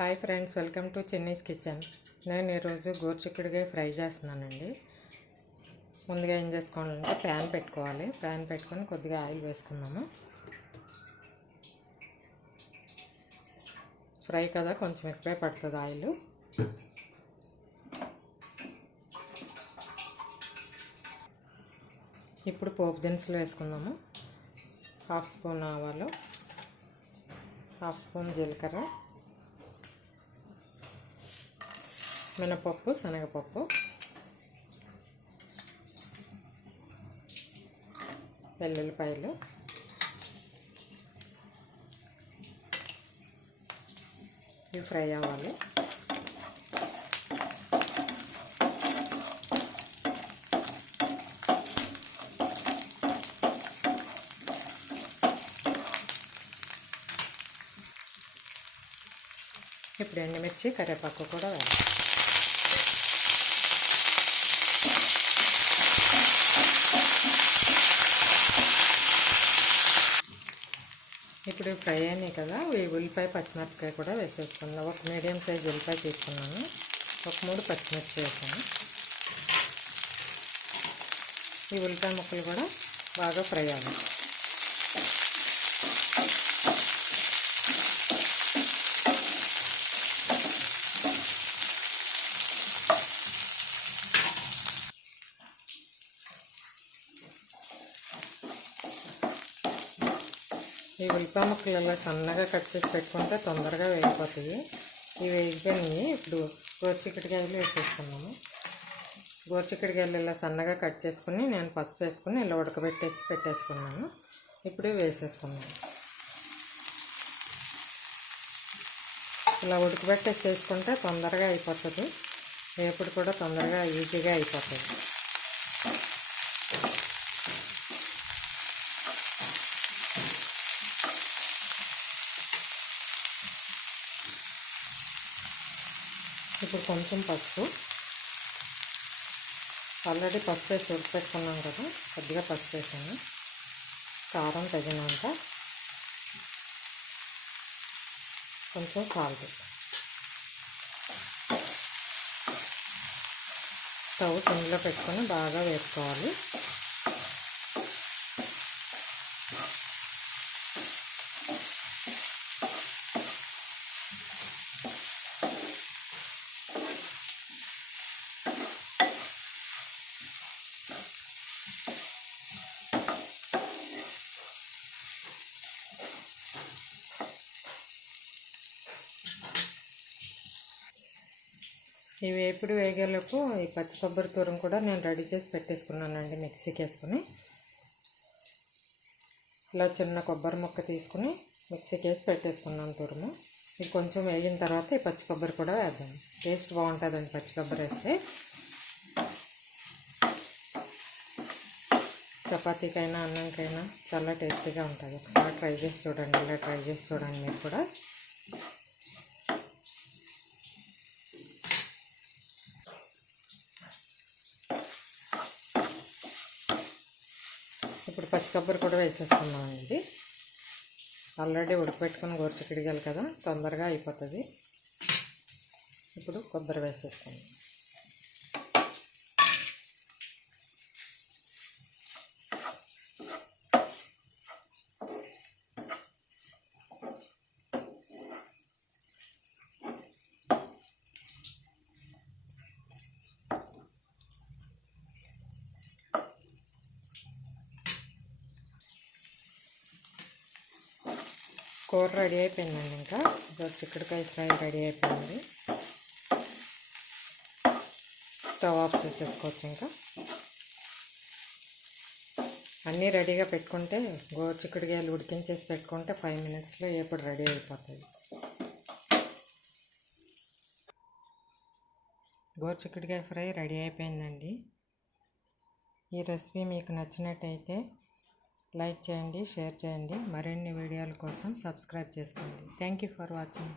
Hi friends, welcome to Chennai's kitchen. నేను ఈరోజు గోరుచిక్కుడుకాయ fry చేస్తున్నానండి. ముందుగా ఏం చేసుకోవాలంటే ప్యాన్ పెట్టుకోవాలి. ప్యాన్ పెట్టుకొని కొద్దిగా ఆయిల్ వేసుకున్నాము. ఫ్రై కదా, కొంచెం ఎక్కువే పడుతుంది ఆయిల్. ఇప్పుడు పోపు దినుసులు వేసుకుందాము. 1/2 స్పూన్ ఆవాలు, 1/2 స్పూన్ జీలకర్ర, మినపప్పు, శనగపప్పు, వెల్లుల్లిపాయలు, ఇవి ఫ్రై అవ్వాలి. ఇప్పుడు ఎండుమిర్చి, కరివేపాకు కూడా వేయాలి. ఇప్పుడు ఫ్రై అయినాయి కదా, ఈ ఉల్లిపాయ, పచ్చిమిరపకాయ కూడా వేసేసుకుందాం. ఒక మీడియం సైజ్ ఉల్లిపాయ తీసుకున్నాను, ఒక 3 పచ్చిమిర్చి వేసాను. ఈ ఉల్లిపాయ ముక్కలు కూడా బాగా ఫ్రై అవ్వాలి. ఈ ఉల్లిపాయ ముక్కలు ఇలా సన్నగా కట్ చేసి పెట్టుకుంటే తొందరగా వేగిపోతాయి. ఇవి వేగిపోయినాయి. ఇప్పుడు గోరుచిక్కుడుకాయలు వేసేసుకున్నాము. గోరుచిక్కుడుకాయలు ఇలా సన్నగా కట్ చేసుకుని నేను పసుపు వేసుకుని ఇలా ఉడకబెట్టేసి పెట్టేసుకున్నాను. ఇప్పుడు వేసేసుకున్నాను. ఇలా ఉడకబెట్టేసి వేసుకుంటే తొందరగా అయిపోతుంది. వేపుడు కూడా తొందరగా ఈజీగా అయిపోతుంది. ఇప్పుడు కొంచెం పసుపు, ఆల్రెడీ పసుపు వేసి ఉడకపెట్టుకున్నాం కదా, కొద్దిగా పసుపు వేసాను. కారం తగినంత, కొంచెం సాల్ట్. స్టవ్ సిమ్లో పెట్టుకొని బాగా వేసుకోవాలి. ఇవి ఎప్పుడు వేగేలోపు ఈ పచ్చి కొబ్బరి తురుము కూడా నేను రెడీ చేసి పెట్టేసుకున్నానండి. మిక్సీకి వేసుకుని ఇలా చిన్న కొబ్బరి ముక్క తీసుకుని మిక్సీకి వేసి పెట్టేసుకున్నాను తురుము. ఇది కొంచెం వేగిన తర్వాత ఈ పచ్చి కొబ్బరి కూడా వేద్దాం. టేస్ట్ బాగుంటుందండి పచ్చి కొబ్బరి వేస్తే. చపాతీకైనా అన్నంకైనా చాలా టేస్టీగా ఉంటుంది. ఒకసారి ట్రై చేసి చూడండి, ఇలా ట్రై చేసి చూడండి మీరు కూడా. ఇప్పుడు పచ్చి కొబ్బరి కూడా వేసేసుకున్నాం. ఇది ఆల్రెడీ ఉడకపెట్టుకుని గోరుచిక్కుడుకాయలు కదా, తొందరగా అయిపోతుంది. ఇప్పుడు కొబ్బరి వేసేసుకున్నాం. కూర రెడీ అయిపోయిందండి. ఇంకా గోరుచిక్కుడుకాయ ఫ్రై రెడీ అయిపోయింది. స్టవ్ ఆఫ్ చేసేసుకోవచ్చు. ఇంకా అన్నీ రెడీగా పెట్టుకుంటే గోరుచిక్కుడుకాయలు ఉడికించేసి పెట్టుకుంటే 5 మినిట్స్లో ఎప్పుడు రెడీ అయిపోతుంది. గోరుచిక్కుడుకాయ ఫ్రై రెడీ అయిపోయిందండి. ఈ రెసిపీ మీకు నచ్చినట్టయితే లైక్ చేయండి, షేర్ చేయండి. మరిన్ని వీడియోల కోసం సబ్స్క్రైబ్ చేసుకోండి. Thank you for watching.